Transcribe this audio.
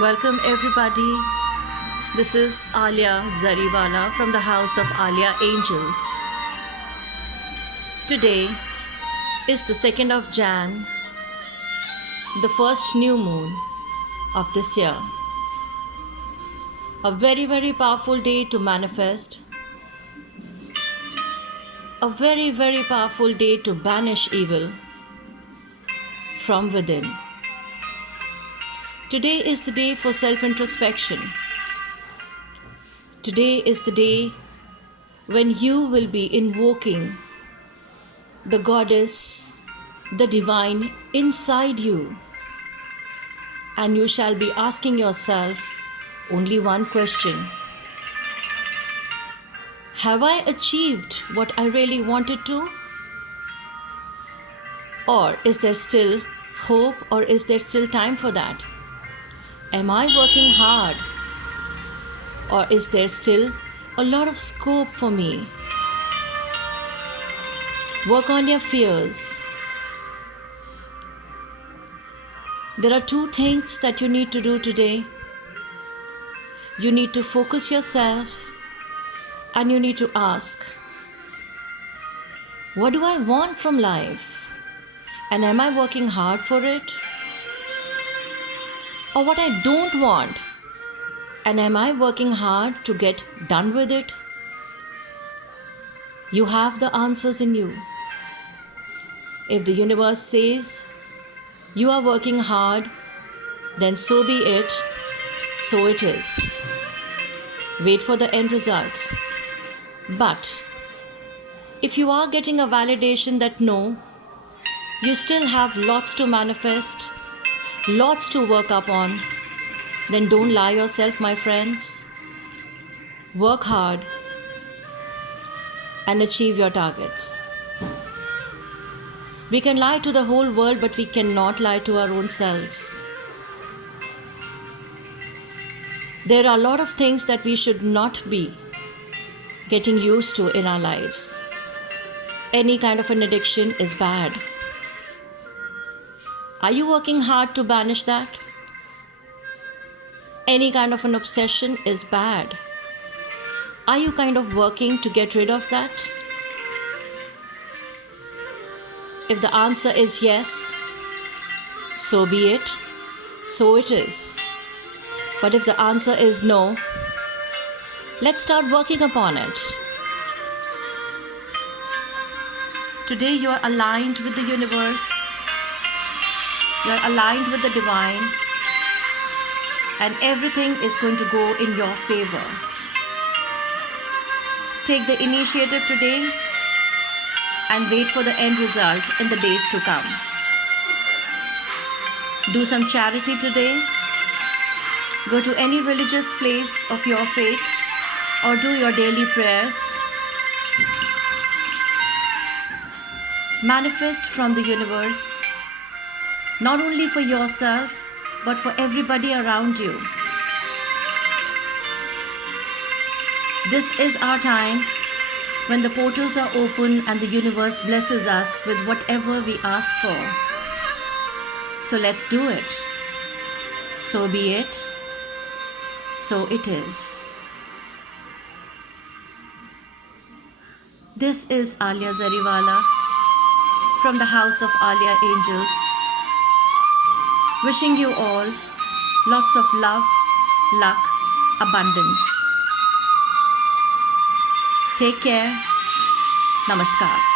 Welcome everybody. This is Alia Zariwala from the House of Alia Angels. Today is the 2nd of Jan, the first new moon of this year. A very, very powerful day to manifest. A very, very powerful day to banish evil from within. Today is the day for self-introspection. Today is the day when you will be invoking the goddess, the divine inside you. And you shall be asking yourself only one question. Have I achieved what I really wanted to? Or is there still hope, or is there still time for that? Am I working hard? Or is there still a lot of scope for me? Work on your fears. There are two things that you need to do today. You need to focus yourself and you need to ask, what do I want from life? And am I working hard for it? Or what I don't want, and am I working hard to get done with it? You have the answers in you. If the universe says you are working hard, then so be it, so it is. Wait for the end result. But if you are getting a validation that no, you still have lots to manifest, lots to work up on, then don't lie yourself, my friends. Work hard and achieve your targets. We can lie to the whole world, but we cannot lie to our own selves. There are a lot of things that we should not be getting used to in our lives. Any kind of an addiction is bad. Are you working hard to banish that? Any kind of an obsession is bad. Are you kind of working to get rid of that? If the answer is yes, so be it, so it is. But if the answer is no, let's start working upon it. Today you are aligned with the universe. You are aligned with the divine, and everything is going to go in your favor. Take the initiative today and wait for the end result in the days to come. Do some charity today. Go to any religious place of your faith or do your daily prayers. Manifest from the universe, not only for yourself, but for everybody around you. This is our time when the portals are open and the universe blesses us with whatever we ask for. So let's do it. So be it. So it is. This is Alia Zariwala from the House of Alia Angels. Wishing you all lots of love, luck, abundance. Take care. Namaskar.